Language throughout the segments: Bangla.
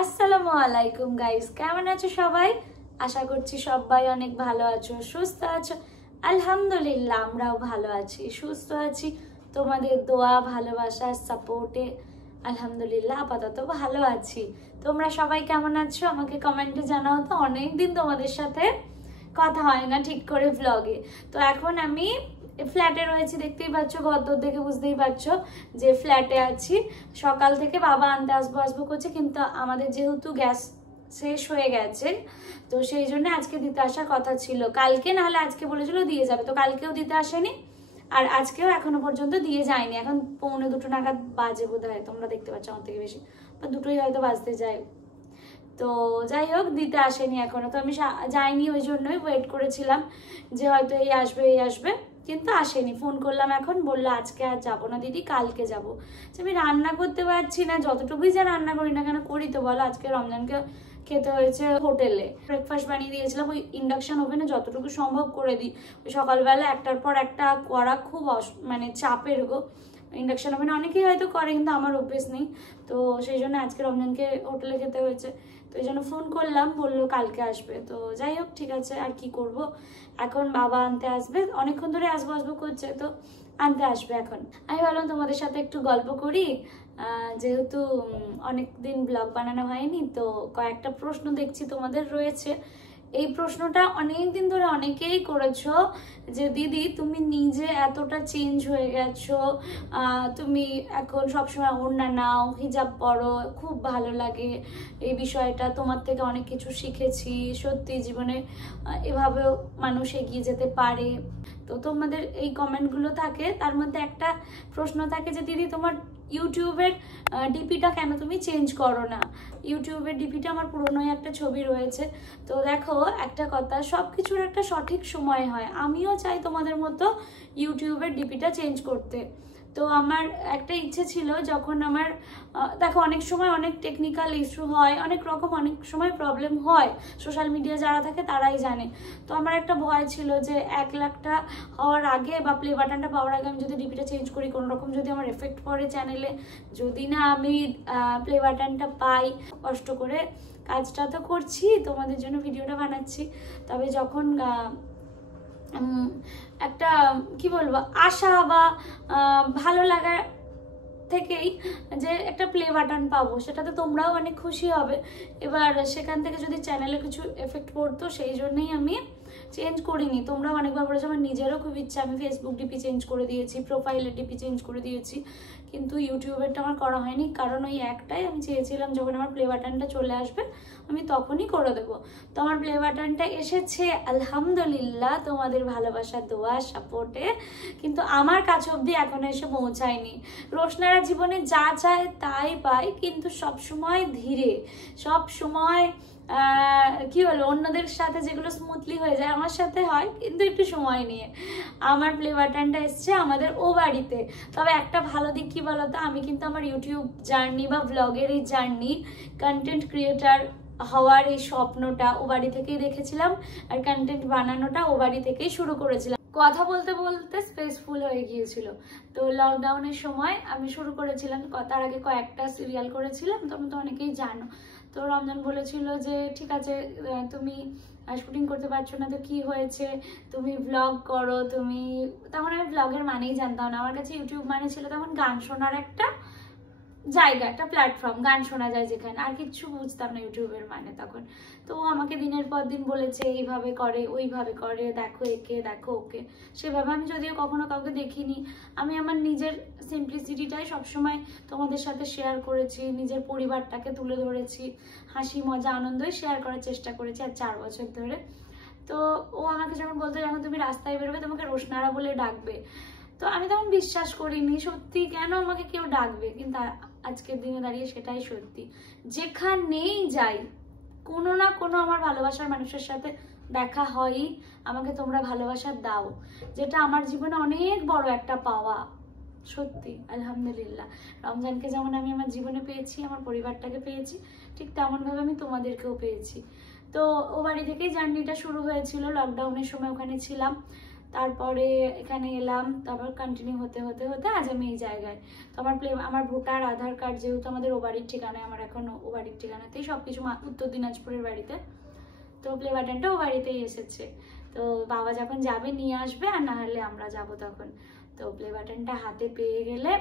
আসসালামু আলাইকুম গাইস, কেমন আছো সবাই? আশা করছি সবাই অনেক ভালো আছো, সুস্থ আছো। আলহামদুলিল্লাহ, আমরাও ভালো আছি, সুস্থ আছি। তোমাদের দোয়া, ভালোবাসা, সাপোর্টে আলহামদুলিল্লাহ আপাতত ভালো আছি। তোমরা সবাই কেমন আছো আমাকে কমেন্টে জানাও তো। অনেকদিন তোমাদের সাথে কথা হয় না ঠিক করে ভ্লগে। তো এখন আমি ফ্ল্যাটে রয়েছি, দেখতেই পাচ্ছ, ঘরদোর দেখে বুঝতেই পারছো যে ফ্ল্যাটে আছি। সকাল থেকে বাবা আনতে আসবো করছে, কিন্তু আমাদের যেহেতু গ্যাস শেষ হয়ে গেছে তো সেই জন্য আজকে দিতে আসার কথা ছিল, কালকে নাহলে আজকে বলেছিল দিয়ে যাবে, তো কালকেও দিতে আসেনি আর আজকেও এখনো পর্যন্ত দিয়ে যায়নি। এখন 1:45 নাগাদ বাজে বোধ হয়, তোমরা দেখতে পাচ্ছ আমার থেকে বেশি, বা 2টোই হয়তো বাজতে যায়। তো যাই হোক, দিতে আসেনি এখনো, তো আমি যাইনি, ওই জন্যই ওয়েট করেছিলাম যে হয়তো এই আসবে, কিন্তু আসেনি। ফোন করলাম এখন, বললো আজকে আর যাবো না দিদি, কালকে যাবো। আমি রান্না করতে পারছি না, যতটুকুই যা রান্না করি না কেন, করি তো বলো। আজকে রমজানকে খেতে হয়েছে হোটেলে, ব্রেকফাস্ট বানিয়ে দিয়েছিলাম ওই ইন্ডাকশন ওভেনে, যতটুকু সম্ভব করে দিই। ওই সকালবেলা একটার পর একটা করা খুব মানে চাপের গো। ইন্ডাকশন ওভেনে অনেকেই হয়তো করে, কিন্তু আমার অভ্যেস নেই, তো সেই জন্য আজকে রমজানকে হোটেলে খেতে হয়েছে। তো এই জন্য ফোন করলাম, বললো কালকে আসবে। তো যাই হোক, ঠিক আছে, আর কি করব। এখন বাবা আনতে আসবে, অনেকক্ষণ ধরে আসবো করছে, তো আনতে আসবে এখন। আমি ভাবলাম তোমাদের সাথে একটু গল্প করি, যেহেতু অনেকদিন ব্লগ বানানো হয়নি, তো কয়েকটা প্রশ্ন দেখছি তোমাদের রয়েছে। এই প্রশ্নটা অনেকদিন ধরে অনেকেই করেছো যে দিদি তুমি নিজে এতটা চেঞ্জ হয়ে গেছো, তুমি এখন সবসময় ওড়না নাও, হিজাব পরো, খুব ভালো লাগে এই বিষয়টা, তোমার থেকে অনেক কিছু শিখেছি। সত্যি জীবনে এভাবেও মানুষ এগিয়ে যেতে পারে। তো তোমাদের এই কমেন্টগুলো থাকে, তার মধ্যে একটা প্রশ্ন থাকে যে দিদি তোমার ইউটিউবের ডিপিটা কেন তুমি চেঞ্জ করো না। ইউটিউবের ডিপিটা আমার পুরনোই একটা ছবি রয়েছে। তো দেখো, একটা কথা, সব কিছুর একটা সঠিক সময় হয়। আমিও চাই তোমাদের মতো ইউটিউবের ডিপিটা চেঞ্জ করতে। তো আমার একটা ইচ্ছে ছিল, যখন আমার দেখো অনেক সময় অনেক টেকনিক্যাল ইস্যু হয়, অনেক রকম অনেক সময় প্রবলেম হয়, সোশ্যাল মিডিয়া যারা থাকে তারাই জানে। তো আমার একটা ভয় ছিল যে 1 লাখটা হওয়ার আগে বা প্লে বাটনটা পাওয়ার আগে আমি যদি ডিপিটা চেঞ্জ করি, কোনো রকম যদি আমার এফেক্ট পড়ে চ্যানেলে, যদি না আমি প্লে বাটনটা পাই। কষ্ট করে কাজটা তো করছি, তোমাদের জন্য ভিডিওটা বানাচ্ছি, তবে যখন একটা কি বলবো আশা বা ভালো লাগা থেকেই যে একটা প্লে বাটন পাবো, সেটাতে তোমরাও অনেক খুশি হবে। এবার সেখান থেকে যদি চ্যানেলে কিছু এফেক্ট পড়তো, সেই জন্যই আমি চেঞ্জ করিনি। তোমরাও অনেকবার বলেছো, আমার নিজেরও খুব ইচ্ছা, আমি ফেসবুক ডিপি চেঞ্জ করে দিয়েছি, প্রোফাইলের ডিপি চেঞ্জ করে দিয়েছি, কিন্তু ইউটিউবেরটা আমার করা হয়নি, কারণ ওই একটাই আমি চেয়েছিলাম যখন আমার প্লে বাটনটা চলে আসবে আমি তখনই করে দেবো। তো আমার প্লে বাটনটা এসেছে আলহামদুলিল্লাহ, তোমাদের ভালোবাসা, দোয়া, সাপোর্টে, কিন্তু আমার কাছে অবধি এখনো এসে পৌঁছায়নি। রোশনারা জীবনে যা চায় তাই পায়, কিন্তু সবসময় ধীরে, সবসময় কি হলো, অন্যদের সাথে যেগুলো স্মুথলি হয়ে যায় আমার সাথে হয়, কিন্তু একটু সময় নিয়ে। আমার প্লে বাটনটা এসছে আমাদের ও বাড়িতে। তবে একটা ভালো দিক কি বলতো, আমি কিন্তু আমার ইউটিউব জার্নি বা ব্লগের এই জার্নি, কন্টেন্ট ক্রিয়েটার হওয়ার এই স্বপ্নটা ও বাড়ি থেকেই দেখেছিলাম, আর কন্টেন্ট বানানোটা ও বাড়ি থেকেই শুরু করেছিলাম। কথা বলতে বলতে স্পেস ফুল হয়ে গিয়েছিল, তো লকডাউনের সময় আমি শুরু করেছিলাম। তার আগে কয়েকটা সিরিয়াল করেছিলাম, তোমরা তো অনেকেই জানো। তো রমজান বলেছিল যে ঠিক আছে, তুমি শুটিং করতে পারছো না, তো কি হয়েছে, তুমি ব্লগ করো। তুমি, তখন আমি ব্লগের মানেই জানতাম না, আমার কাছে ইউটিউব মানে ছিল তখন গান শোনার একটা জায়গা, একটা প্ল্যাটফর্ম, গান শোনা যায় যেখানে, আর কিছু বুঝতাম না ইউটিউবের মানে তখন। তো আমাকে দিনের পর দিন বলেছে এইভাবে করে, ওইভাবে করে, দেখো একে, দেখো ওকে। সেভাবে আমি যদিও কখনো কাউকে দেখিনি, আমি আমার নিজের সিম্পলিসিটিটাই সবসময় তোমাদের সাথে শেয়ার করেছি, নিজের পরিবারটাকে তুলে ধরেছি, হাসি মজা আনন্দই শেয়ার করার চেষ্টা করেছি আর 4 বছর ধরে। তো ও আমাকে যখন বলতো যখন তুমি রাস্তায় বেরোবে তোমাকে রোশনারা বলে ডাকবে, তো আমি তখন বিশ্বাস করিনি, সত্যি কেন আমাকে কেউ ডাকবে, কিন্তু আজকের দিনে দাঁড়িয়ে সেটাই সত্যি। যেখানেই যাই কোনো না কোনো আমার ভালোবাসার মানুষের সাথে দেখা হয়ই, আমাকে তোমরা ভালোবাসা দাও, যেটা আমার জীবনে অনেক বড় একটা পাওয়া। সত্যি আলহামদুলিল্লাহ, রমজানকে যেমন আমি আমার জীবনে পেয়েছি, আমার পরিবারটাকে পেয়েছি, ঠিক তেমনভাবে আমি তোমাদেরকেও পেয়েছি। তো ও বাড়ি থেকেই জার্নিটা শুরু হয়েছিল, লকডাউনের সময় ওখানে ছিলাম। তারপরে এখানে এলাম, তারপর কন্টিনিউ হতে হতে হতে আজ আমি এই জায়গায়। তো আমার ভোটার আধার কার্ড যেহেতু আমাদের ও বাড়ির ঠিকানায়, আমার এখন ও বাড়ির ঠিকানাতেই সব কিছু, উত্তর দিনাজপুরের বাড়িতে। তো প্লে বাটনটা ও বাড়িতেই এসেছে। তো বাবা যখন যাবে নিয়ে আসবে, আর না হলে আমরা যাব তখন। তো প্লে বাটনটা হাতে পেয়ে গেলে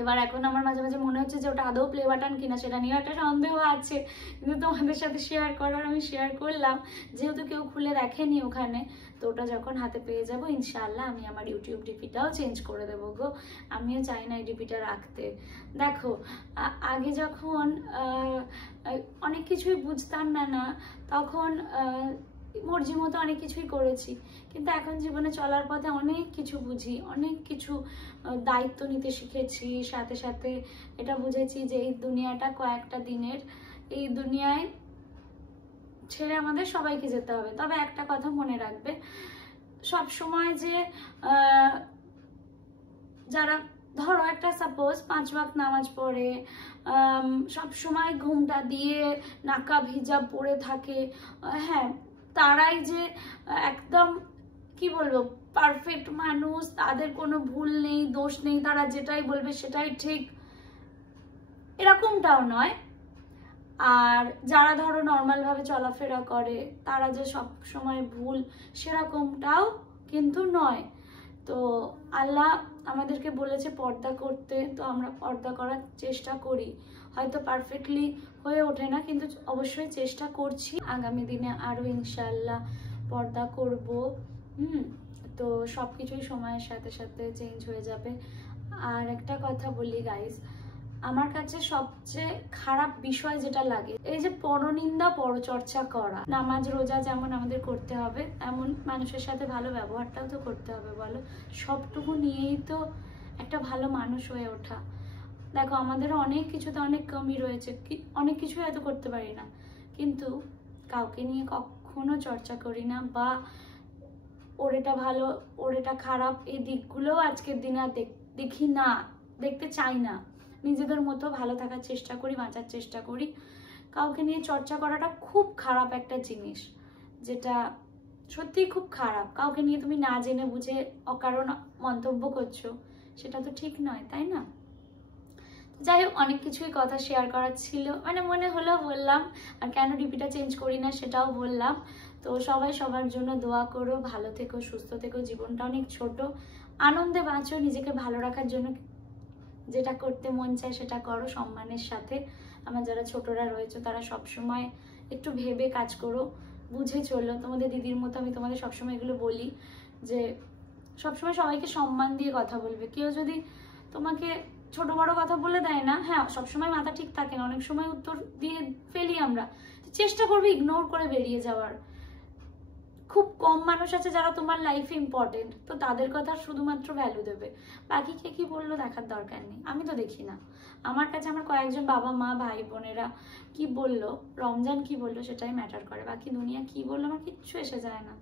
এবার এখন আমার মাঝে মাঝে মনে হচ্ছে যে ওটা আদৌ প্লে বাটন কিনা, সেটা নিয়েও একটা সন্দেহ আছে, কিন্তু তোমাদের সাথে শেয়ার করার আমি শেয়ার করলাম, যেহেতু কেউ খুলে দেখেনি ওখানে। তো ওটা যখন হাতে পেয়ে যাবো ইনশাআল্লাহ আমি আমার ইউটিউব ডিপিটাও চেঞ্জ করে দেবো গো। আমিও চাই না এই ডিপিটা রাখতে। দেখো আগে যখন অনেক কিছুই বুঝতাম না তখন মর্জি মতো অনেক কিছুই করেছি, কিন্তু এখন জীবনে চলার পথে অনেক কিছু বুঝি, অনেক কিছু দায়িত্ব নিতে শিখেছি। সাথে সাথে এটা বুঝেছি যে এই দুনিয়াটা কয়েকটা দিনের, এই দুনিয়ায় ছেড়ে আমাদের সবাইকে যেতে হবে। তবে একটা কথা মনে রাখবে, সব সময় যে যারা ধরো একটা সাপোজ 5 ওয়াক্ত নামাজ পড়ে, সব সময় ঘুমটা দিয়ে নাকা ভিজা পড়ে থাকে, হ্যাঁ তারাই যে একদম কি বলবো পারফেক্ট মানুষ, তাদের কোনো ভুল নেই, দোষ নেই, তারা যেটাই বলবে সেটাই ঠিক, এরকমটাও নয়। আর যারা ধরো নর্মাল ভাবে চলাফেরা করে তারা যে সব সময় ভুল, সেরকমটাও কিন্তু নয়। তো আল্লাহ আমাদেরকে বলেছে পর্দা করতে, তো আমরা পর্দা করার চেষ্টা করি। হয়তো পারফেক্টলি হয়ে ওঠে না, কিন্তু অবশ্যই চেষ্টা করছি। আগামী দিনে আরো ইনশাআল্লাহ পর্দা করব। তো সবকিছুই সময়ের সাথে সাথে চেঞ্জ হয়ে যাবে। আর একটা কথা বলি গাইস, আমার কাছে সবচেয়ে খারাপ বিষয় যেটা লাগে, এই যে পরনিন্দা পরচর্চা করা। নামাজ রোজা যেমন আমাদের করতে হবে, এমন মানুষের সাথে ভালো ব্যবহারটাও তো করতে হবে বলো। সবটুকু নিয়েই তো একটা ভালো মানুষ হয়ে ওঠা। দেখো আমাদের অনেক কিছুতে অনেক কমি রয়েছে, অনেক কিছু হয়তো করতে পারি না, কিন্তু কাউকে নিয়ে কখনো চর্চা করি না, বা ওর এটা ভালো ওর এটা খারাপ এই দিকগুলোও আজকের দিনে আর দেখি না, দেখতে চাই না। নিজেদের মতো ভালো থাকার চেষ্টা করি, বাঁচার চেষ্টা করি। কাউকে নিয়ে চর্চা করাটা খুব খারাপ একটা জিনিস, যেটা সত্যিই খুব খারাপ। কাউকে নিয়ে তুমি না জেনে বুঝে অকারণ মন্তব্য করছো, সেটা তো ঠিক নয়, তাই না? যাই হোক, অনেক কিছুই কথা শেয়ার করার ছিল, মানে মনে হলো বললাম। আর কেন ডিপিটা চেঞ্জ করি না সেটাও বললাম। তো সবাই সবার জন্য দোয়া করো, ভালো থেকো, সুস্থ থেকো। জীবনটা অনেক ছোট, আনন্দে বাঁচো। নিজেকে ভালো রাখার জন্য যেটা করতে মন চায় সেটা করো সম্মানের সাথে। আমার যারা ছোটরা রয়েছে তারা সবসময় একটু ভেবে কাজ করো, বুঝে চলো। তোমাদের দিদির মতো আমি তোমাদের সবসময় এগুলো বলি যে সবসময় সবাইকে সম্মান দিয়ে কথা বলবে। কেউ যদি তোমাকে ছোট বড় কথা বলে দেয় না, হ্যাঁ সবসময় মাথা ঠিক থাকে না, অনেক সময় উত্তর দিয়ে ফেলি আমরা, চেষ্টা করবে ইগনোর করে বেরিয়ে যাওয়ার। খুব কম মানুষ আছে যারা তোমার লাইফে ইম্পর্টেন্ট, তো তাদের কথা শুধুমাত্র ভ্যালু দেবে। বাকি কে কি বললো দেখার দরকার নেই, আমি তো দেখি না। আমার কাছে আমার কয়েকজন বাবা মা ভাই বোনেরা কি বললো, রমজান কি বললো সেটাই ম্যাটার করে, বাকি দুনিয়া কি বললো আমার কিচ্ছু এসে যায় না।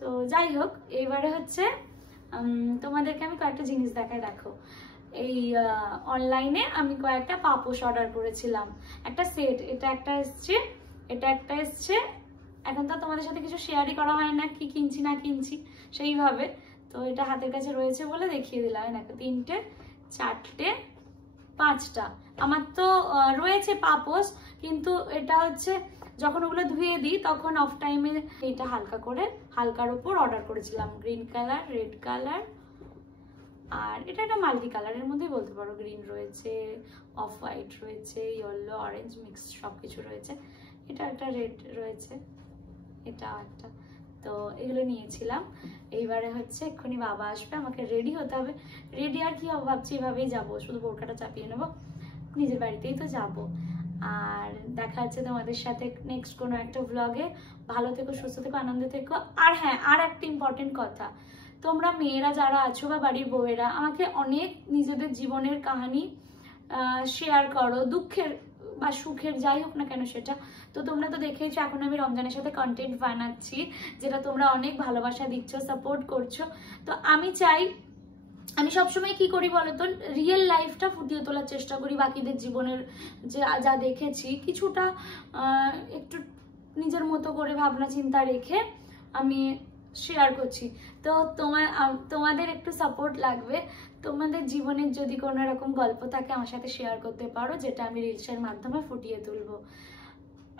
তো যাই হোক, এইবারে হচ্ছে তোমাদেরকে আমি কয়েকটা জিনিস দেখাই। দেখো এই অনলাইনে আমি কয়েকটা পাপোশ অর্ডার করেছিলাম, একটা সেট, এটা একটা এসছে, এটা একটা এসছে। এখন তো তোমাদের সাথে কিছু শেয়ারই করা হয় না, কি কিনছি না কিনছি সেইভাবে। তো এটা হাতের কাছে রয়েছে বলে দেখিয়ে দিলাম। দেখো 3টে 4টে 5টা আমার তো রয়েছে পাপোশ, কিন্তু এটা হচ্ছে যখন ওগুলো ধুয়ে দিই তখন অফ টাইমে এটা হালকা করে, হালকার উপর অর্ডার করেছিলাম। গ্রিন কালার, রেড কালার, আর এটা একটা মাল্টি কালারের মধ্যেই বলতে পারো। গ্রিন রয়েছে, অফ হোয়াইট রয়েছে, ইয়েলো অরেঞ্জ মিক্স সবকিছু রয়েছে। এটা একটা রেড রয়েছে, এটা একটা। তো এগুলো নিয়েছিলাম। এইবারে হচ্ছে এক্ষুনি বাবা আসবে, আমাকে রেডি হতে হবে। রেডি আর কি হবে ভাবছি, এভাবেই যাবো, শুধু বোরকাটা চাপিয়ে নেবো, নিজের বাড়িতেই তো যাব। আর দেখা হচ্ছে তোমাদের সাথে নেক্সট কোনো একটা ব্লগে। ভালো থেকো, সুস্থ থেকো, আনন্দে থেকো। আর হ্যাঁ, আর একটা ইম্পর্টেন্ট কথা, তোমরা মেয়েরা যারা আছো বা বাড়ির বউয়েরা আমাকে অনেক নিজেদের জীবনের কাহিনী শেয়ার করো, দুঃখের বা সুখের যাই হোক না কেন সেটা। তো তোমরা তো দেখেইছো এখন আমি রমজানের সাথে কন্টেন্ট বানাচ্ছি, যেটা তোমরা অনেক ভালোবাসা দিচ্ছ, সাপোর্ট করছো। তো আমি চাই, আমি সবসময় কি করি বলতো, রিয়েল লাইফটা ফুটিয়ে তোলার চেষ্টা করি। বাকিদের জীবনের যে যা দেখেছি কিছুটা একটু নিজের মতো করে ভাবনা চিন্তা রেখে আমি শেয়ার করছি। তো তোমাদের একটু সাপোর্ট লাগবে। তোমাদের জীবনের যদি কোনো রকম গল্প থাকে আমার সাথে শেয়ার করতে পারো, যেটা আমি রিলসের মাধ্যমে ফুটিয়ে তুলবো।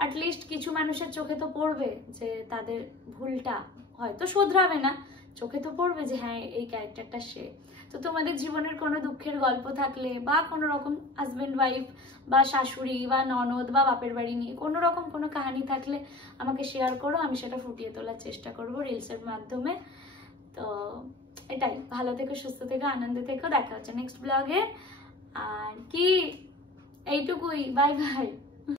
অ্যাটলিস্ট কিছু মানুষের চোখে তো পড়বে যে তাদের ভুলটা হয়তো শোধরাবে না, চোখে তো পড়বে যে হ্যাঁ এই ক্যারেক্টারটা সে। তো তোমাদের জীবনের কোনো দুঃখের গল্প থাকলে বা কোনো রকম হাজব্যান্ড ওয়াইফ বা শাশুড়ি বা ননদ বা বাপের বাড়ি নিয়ে কোনো রকম কোনো কাহিনী থাকলে আমাকে শেয়ার করো, আমি সেটা ফুটিয়ে তোলার চেষ্টা করবো রিলসের মাধ্যমে। তো এটাই, ভালো থেকো, সুস্থ থেকো, আনন্দে থেকো, দেখা হচ্ছে নেক্সট ব্লগে। আর কি এইটুকুই, বাই বাই।